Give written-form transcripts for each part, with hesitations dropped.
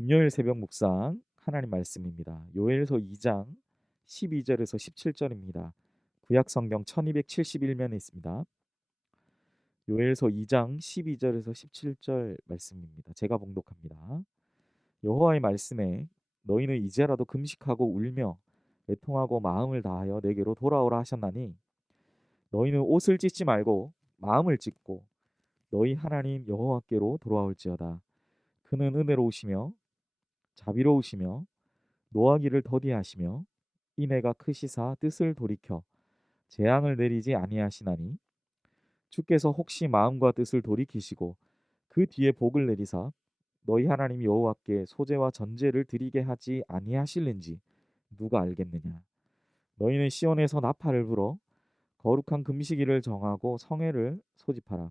금요일 새벽 묵상 하나님 말씀입니다. 요엘서 2장 12절에서 17절입니다. 구약 성경 1271면에 있습니다. 요엘서 2장 12절에서 17절 말씀입니다. 제가 봉독합니다. 여호와의 말씀에 너희는 이제라도 금식하고 울며 애통하고 마음을 다하여 내게로 돌아오라 하셨나니 너희는 옷을 찢지 말고 마음을 찢고 너희 하나님 여호와께로 돌아올지어다. 그는 은혜로우시며 자비로우시며 노하기를 더디하시며 인애가 크시사 뜻을 돌이켜 재앙을 내리지 아니하시나니 주께서 혹시 마음과 뜻을 돌이키시고 그 뒤에 복을 내리사 너희 하나님 여호와께 소제와 전제를 드리게 하지 아니하실는지 누가 알겠느냐. 너희는 시온에서 나팔을 불어 거룩한 금식일을 정하고 성회를 소집하라.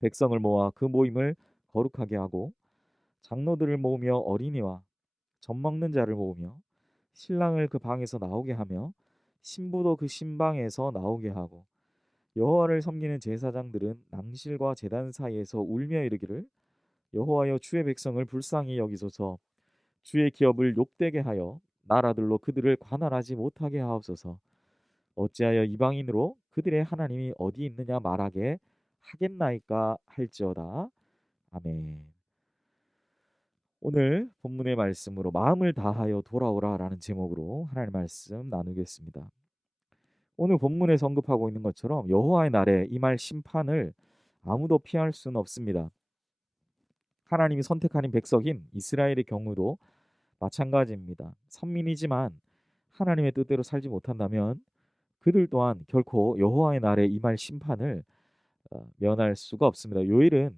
백성을 모아 그 모임을 거룩하게 하고 장로들을 모으며 어린이와 젖 먹는 자를 모으며 신랑을 그 방에서 나오게 하며 신부도 그 신방에서 나오게 하고 여호와를 섬기는 제사장들은 낭실과 제단 사이에서 울며 이르기를 여호와여 주의 백성을 불쌍히 여기소서. 주의 기업을 욕되게 하여 나라들로 그들을 관할하지 못하게 하옵소서. 어찌하여 이방인으로 그들의 하나님이 어디 있느냐 말하게 하겠나이까 할지어다. 아멘. 오늘 본문의 말씀으로 마음을 다하여 돌아오라라는 제목으로 하나님의 말씀 나누겠습니다. 오늘 본문에서 언급하고 있는 것처럼 여호와의 날에 임할 심판을 아무도 피할 수는 없습니다. 하나님이 선택하는 백성인 이스라엘의 경우도 마찬가지입니다. 선민이지만 하나님의 뜻대로 살지 못한다면 그들 또한 결코 여호와의 날에 임할 심판을 면할 수가 없습니다. 요일은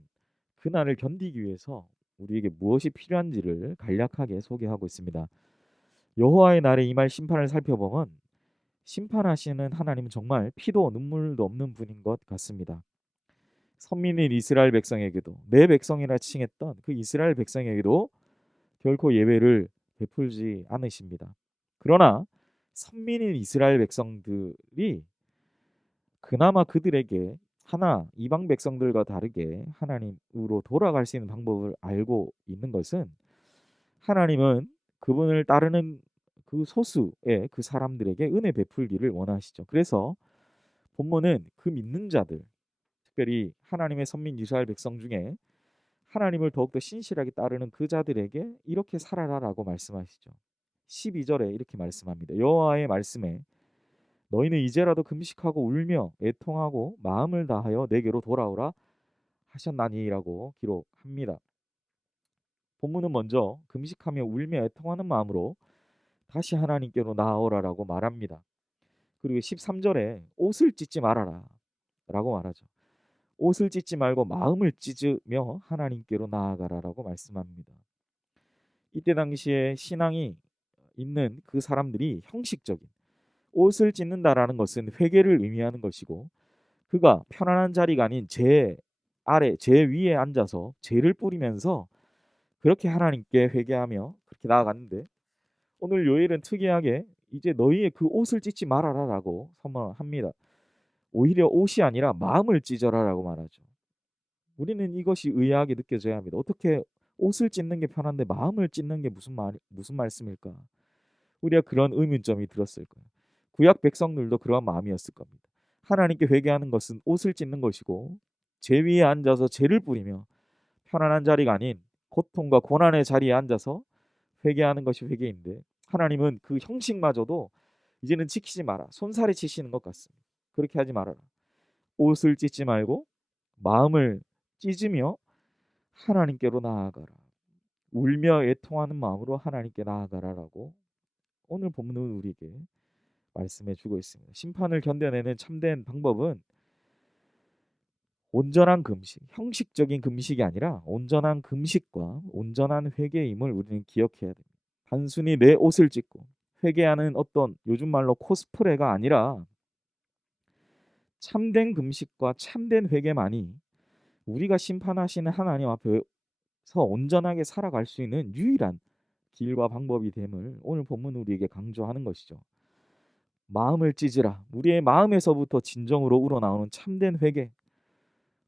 그 날을 견디기 위해서 우리에게 무엇이 필요한지를 간략하게 소개하고 있습니다. 여호와의 날에 임할 심판을 살펴보면 심판하시는 하나님은 정말 피도 눈물도 없는 분인 것 같습니다. 선민인 이스라엘 백성에게도 내 백성이라 칭했던 그 이스라엘 백성에게도 결코 예외를 베풀지 않으십니다. 그러나 선민인 이스라엘 백성들이 그나마 그들에게 하나 이방 백성들과 다르게 하나님으로 돌아갈 수 있는 방법을 알고 있는 것은 하나님은 그분을 따르는 그 소수의 그 사람들에게 은혜 베풀기를 원하시죠. 그래서 본문은 그 믿는 자들, 특별히 하나님의 선민 이스라엘 백성 중에 하나님을 더욱더 신실하게 따르는 그 자들에게 이렇게 살아라라고 말씀하시죠. 12절에 이렇게 말씀합니다. 여호와의 말씀에 너희는 이제라도 금식하고 울며 애통하고 마음을 다하여 내게로 돌아오라 하셨나니라고 기록합니다. 본문은 먼저 금식하며 울며 애통하는 마음으로 다시 하나님께로 나아오라라고 말합니다. 그리고 13절에 옷을 찢지 말아라 라고 말하죠. 옷을 찢지 말고 마음을 찢으며 하나님께로 나아가라라고 말씀합니다. 이때 당시에 신앙이 있는 그 사람들이 형식적인 옷을 찢는다라는 것은 회개를 의미하는 것이고 그가 편안한 자리가 아닌 제 아래 제 위에 앉아서 죄를 뿌리면서 그렇게 하나님께 회개하며 그렇게 나아갔는데 오늘 요일은 특이하게 이제 너희의 그 옷을 찢지 말아라라고 선언합니다. 오히려 옷이 아니라 마음을 찢어라라고 말하죠. 우리는 이것이 의아하게 느껴져야 합니다. 어떻게 옷을 찢는 게 편한데 마음을 찢는 게 무슨 말씀일까? 우리가 그런 의문점이 들었을 거예요. 구약 백성들도 그러한 마음이었을 겁니다. 하나님께 회개하는 것은 옷을 찢는 것이고 제 위에 앉아서 죄를 뿌리며 편안한 자리가 아닌 고통과 고난의 자리에 앉아서 회개하는 것이 회개인데 하나님은 그 형식마저도 이제는 지키지 마라. 손살이 치시는 것 같습니다. 그렇게 하지 말아라. 옷을 찢지 말고 마음을 찢으며 하나님께로 나아가라. 울며 애통하는 마음으로 하나님께 나아가라라고 오늘 본문은 우리에게 말씀해 주고 있습니다. 심판을 견뎌내는 참된 방법은 온전한 금식, 형식적인 금식이 아니라 온전한 금식과 온전한 회개임을 우리는 기억해야 됩니다. 단순히 내 옷을 찢고 회개하는 어떤 요즘 말로 코스프레가 아니라 참된 금식과 참된 회개만이 우리가 심판하시는 하나님 앞에서 온전하게 살아갈 수 있는 유일한 길과 방법이 됨을 오늘 본문 우리에게 강조하는 것이죠. 마음을 찢으라. 우리의 마음에서부터 진정으로 우러나오는 참된 회개.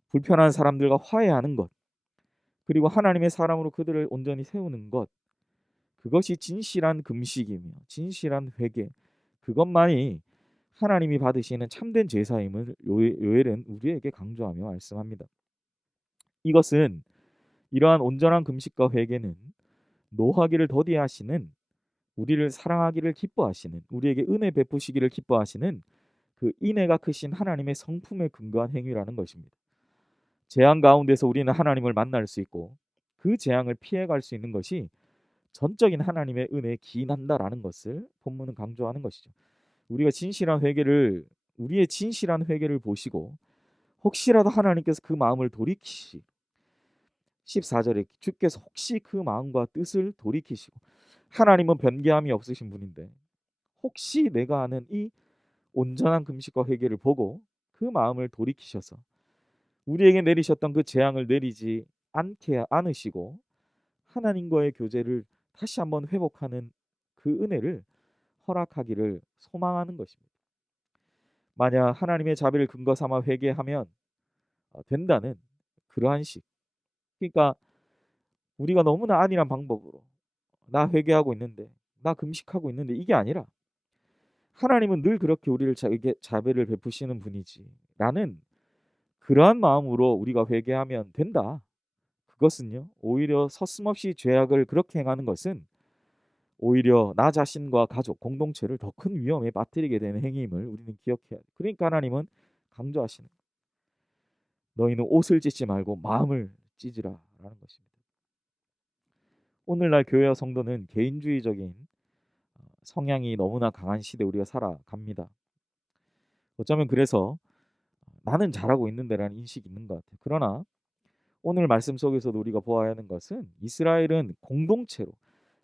불편한 사람들과 화해하는 것. 그리고 하나님의 사람으로 그들을 온전히 세우는 것, 그것이 진실한 금식이며 진실한 회개, 그것만이 하나님이 받으시는 참된 제사임을 요엘은 우리에게 강조하며 말씀합니다. 이것은 이러한 온전한 금식과 회개는 노하기를 더디하시는, 우리를 사랑하기를 기뻐하시는, 우리에게 은혜 베푸시기를 기뻐하시는 그 인애가 크신 하나님의 성품에 근거한 행위라는 것입니다. 재앙 가운데서 우리는 하나님을 만날 수 있고 그 재앙을 피해갈 수 있는 것이 전적인 하나님의 은혜에 기인한다라는 것을 본문은 강조하는 것이죠. 우리가 진실한 회개를 우리의 진실한 회개를 보시고 혹시라도 하나님께서 그 마음을 돌이키시 14절에 주께서 혹시 그 마음과 뜻을 돌이키시고, 하나님은 변개함이 없으신 분인데 혹시 내가 아는 이 온전한 금식과 회개를 보고 그 마음을 돌이키셔서 우리에게 내리셨던 그 재앙을 내리지 않게 않으시고 하나님과의 교제를 다시 한번 회복하는 그 은혜를 허락하기를 소망하는 것입니다. 만약 하나님의 자비를 근거 삼아 회개하면 된다는 그러한 식. 그러니까 우리가 너무나 안일한 방법으로 나 회개하고 있는데, 나 금식하고 있는데, 이게 아니라 하나님은 늘 그렇게 우리를 자비를 베푸시는 분이지 라는 그러한 마음으로 우리가 회개하면 된다. 그것은요, 오히려 서슴없이 죄악을 그렇게 행하는 것은 오히려 나 자신과 가족, 공동체를 더 큰 위험에 빠뜨리게 되는 행위임을 우리는 기억해야 돼. 그러니까 하나님은 강조하시는, 너희는 옷을 찢지 말고 마음을 찢으라라는 것입니다. 오늘날 교회와 성도는 개인주의적인 성향이 너무나 강한 시대에 우리가 살아갑니다. 어쩌면 그래서 나는 잘하고 있는데라는 인식이 있는 것 같아요. 그러나 오늘 말씀 속에서도 우리가 보아야 하는 것은 이스라엘은 공동체로,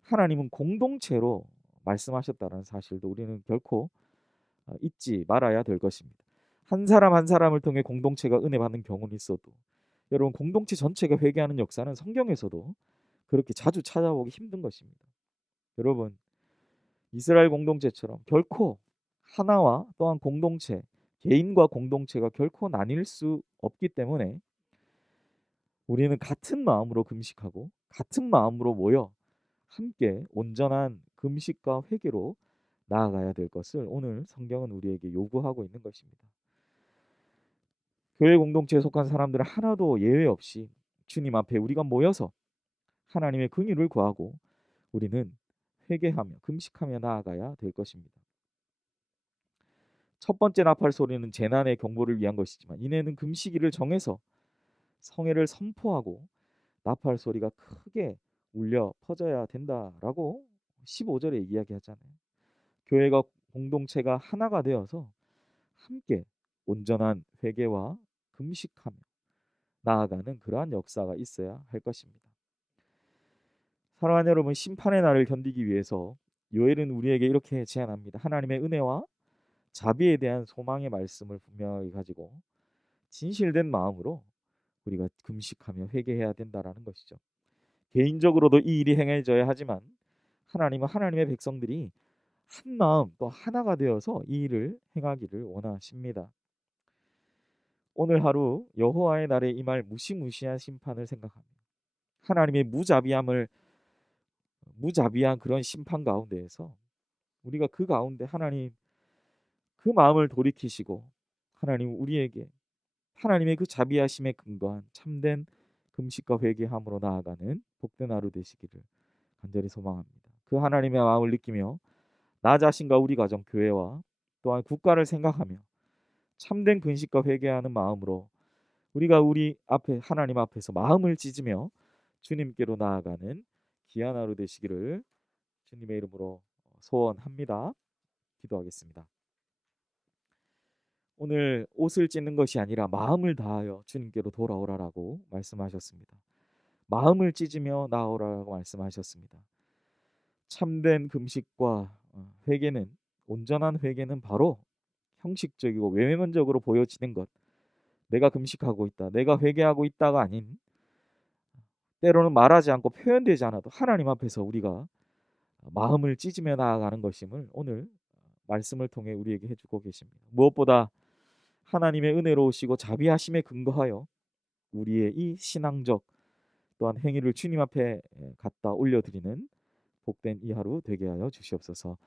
하나님은 공동체로 말씀하셨다는 사실도 우리는 결코 잊지 말아야 될 것입니다. 한 사람 한 사람을 통해 공동체가 은혜 받는 경우는 있어도 여러분, 공동체 전체가 회개하는 역사는 성경에서도 그렇게 자주 찾아보기 힘든 것입니다. 여러분, 이스라엘 공동체처럼 결코 하나와 또한 공동체, 개인과 공동체가 결코 나뉠 수 없기 때문에 우리는 같은 마음으로 금식하고 같은 마음으로 모여 함께 온전한 금식과 회개로 나아가야 될 것을 오늘 성경은 우리에게 요구하고 있는 것입니다. 교회 공동체에 속한 사람들은 하나도 예외 없이 주님 앞에 우리가 모여서 하나님의 긍휼을 구하고 우리는 회개하며 금식하며 나아가야 될 것입니다. 첫 번째 나팔 소리는 재난의 경보를 위한 것이지만 이내는 금식일을 정해서 성회를 선포하고 나팔 소리가 크게 울려 퍼져야 된다라고 15절에 이야기하잖아요. 교회가 공동체가 하나가 되어서 함께 온전한 회개와 금식하며 나아가는 그러한 역사가 있어야 할 것입니다. 사랑하는 여러분, 심판의 날을 견디기 위해서 요엘은 우리에게 이렇게 제안합니다. 하나님의 은혜와 자비에 대한 소망의 말씀을 분명히 가지고 진실된 마음으로 우리가 금식하며 회개해야 된다라는 것이죠. 개인적으로도 이 일이 행해져야 하지만 하나님은 하나님의 백성들이 한 마음 또 하나가 되어서 이 일을 행하기를 원하십니다. 오늘 하루 여호와의 날에 임할 무시무시한 심판을 생각합니다. 하나님의 무자비한 그런 심판 가운데에서 우리가 그 가운데 하나님 그 마음을 돌이키시고 하나님 우리에게 하나님의 그 자비하심에 근거한 참된 금식과 회개함으로 나아가는 복된 하루 되시기를 간절히 소망합니다. 그 하나님의 마음을 느끼며 나 자신과 우리 가정, 교회와 또한 국가를 생각하며 참된 근식과 회개하는 마음으로 우리가 우리 앞에 하나님 앞에서 마음을 찢으며 주님께로 나아가는 귀한 하루 되시기를 주님의 이름으로 소원합니다. 기도하겠습니다. 오늘 옷을 찢는 것이 아니라 마음을 다하여 주님께로 돌아오라라고 말씀하셨습니다. 마음을 찢으며 나오라고 말씀하셨습니다. 참된 금식과 회개는, 온전한 회개는 바로 형식적이고 외면적으로 보여지는 것, 내가 금식하고 있다, 내가 회개하고 있다가 아닌, 때로는 말하지 않고 표현되지 않아도 하나님 앞에서 우리가 마음을 찢으며 나아가는 것임을 오늘 말씀을 통해 우리에게 해주고 계십니다. 무엇보다 하나님의 은혜로우시고 자비하심에 근거하여 우리의 이 신앙적 또한 행위를 주님 앞에 갖다 올려드리는 복된 이 하루 되게 하여 주시옵소서.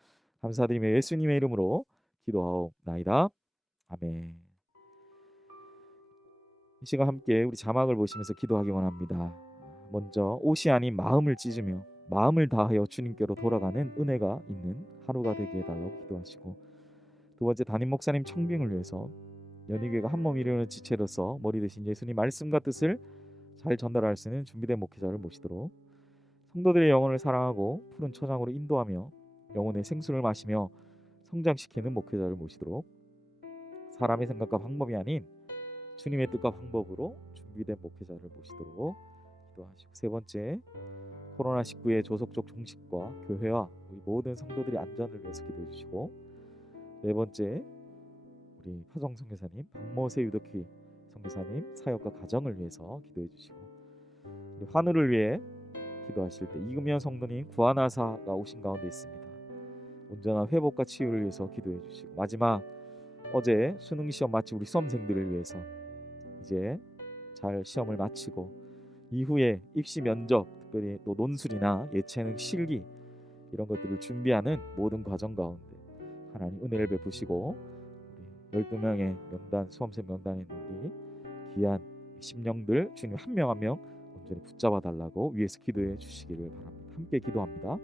감사드리며 예수님의 이름으로 기도하옵나이다. 아멘. 이 시간 함께 우리 자막을 보시면서 기도하기 원합니다. 먼저 옷이 아닌 마음을 찢으며 마음을 다하여 주님께로 돌아가는 은혜가 있는 하루가 되게 해달라고 기도하시고, 두 번째 담임 목사님 청빙을 위해서 연희교회가 한몸 이루는 지체로서 머리 대신 예수님 말씀과 뜻을 잘 전달할 수 있는 준비된 목회자를 모시도록, 성도들의 영혼을 사랑하고 푸른 초장으로 인도하며 영혼의 생수를 마시며 성장시키는 목회자를 모시도록, 사람의 생각과 방법이 아닌 주님의 뜻과 방법으로 준비된 목회자를 모시도록 기도하시고, 세 번째 코로나19의 조속적 종식과 교회와 우리 모든 성도들의 안전을 위해서 기도해 주시고, 네 번째 우리 파정 선교사님, 박모세 유덕희 선교사님 사역과 가정을 위해서 기도해 주시고, 우리 환우를 위해 기도하실 때 이금현 성도님 구하나사가 오신 가운데 있습니다. 온전한 회복과 치유를 위해서 기도해 주시고, 마지막 어제 수능 시험 마친 우리 수험생들을 위해서 이제 잘 시험을 마치고 이후에 입시 면접, 특별히 또 논술이나 예체능 실기 이런 것들을 준비하는 모든 과정 가운데 하나님 은혜를 베푸시고, 우리 12명의 명단, 수험생 명단에 있는 우리 귀한 심령들 주님 한 명 한 명 온전히 붙잡아 달라고 위에서 기도해 주시기를 바랍니다. 함께 기도합니다.